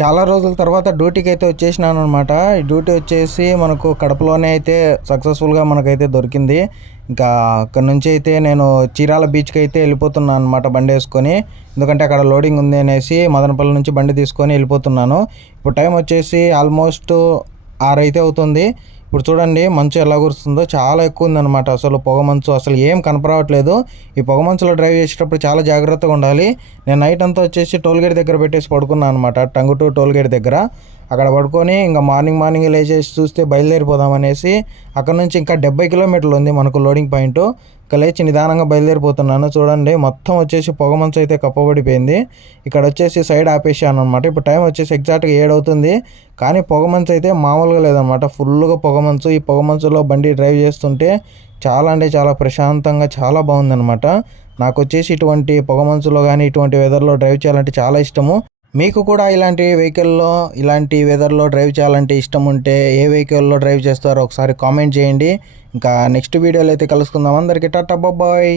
చాలా రోజుల తర్వాత డ్యూటీకి అయితే వచ్చేసినాను అనమాట. ఈ డ్యూటీ వచ్చేసి మనకు కడపలోనే అయితే సక్సెస్ఫుల్గా మనకైతే దొరికింది. ఇంకా అక్కడ నుంచి అయితే నేను చీరాల బీచ్కి అయితే వెళ్ళిపోతున్నాను అనమాట బండి వేసుకొని. ఎందుకంటే అక్కడ లోడింగ్ ఉంది అనేసి మదనపల్లి నుంచి బండి తీసుకొని వెళ్ళిపోతున్నాను. ఇప్పుడు టైం వచ్చేసి ఆల్మోస్ట్ 6 అయితే అవుతుంది. ఇప్పుడు చూడండి మంచు ఎలా కురుస్తుందో, చాలా ఎక్కువ ఉందన్నమాట. అసలు పొగ మంచు అసలు ఏం కనపరావట్లేదు. ఈ పొగ మంచులో డ్రైవ్ చేసేటప్పుడు చాలా జాగ్రత్తగా ఉండాలి. నేను నైట్ అంతా వచ్చేసి టోల్గేట్ దగ్గర పెట్టేసి పడుకున్నాను అనమాట, టంగుటూరు టోల్గేట్ దగ్గర. అక్కడ పడుకొని ఇంకా మార్నింగ్ లేచేసి చూస్తే బయలుదేరిపోదామనేసి అక్కడ నుంచి ఇంకా 70 కిలోమీటర్లు ఉంది మనకు లోడింగ్ పాయింట్. ఇక లేచి నిదానంగా బయలుదేరిపోతున్నాను. చూడండి మొత్తం వచ్చేసి పొగ మంచు అయితే కప్పబడిపోయింది. ఇక్కడ వచ్చేసి సైడ్ ఆపేసాను అనమాట. ఇప్పుడు టైం వచ్చేసి ఎగ్జాక్ట్గా 7 అవుతుంది. కానీ పొగ మంచు అయితే మామూలుగా లేదనమాట, ఫుల్గా పొగ మంచు. ఈ పొగ మంచులో బండి డ్రైవ్ చేస్తుంటే చాలా అంటే చాలా ప్రశాంతంగా చాలా బాగుందనమాట. నాకు వచ్చేసి ఇటువంటి పొగ మంచులో కానీ ఇటువంటి వెదర్లో డ్రైవ్ చేయాలంటే చాలా ఇష్టము. మీకు కూడా ఇలాంటి వెహికల్లో ఇలాంటి వెదర్లో డ్రైవ్ చేయాలంటే ఇష్టం ఉంటే ఏ వెహికల్లో డ్రైవ్ చేస్తారో ఒకసారి కామెంట్ చేయండి. ఇంకా నెక్స్ట్ వీడియోలో అయితే కలుసుకుందాం. అందరికీ టాటా బాయ్.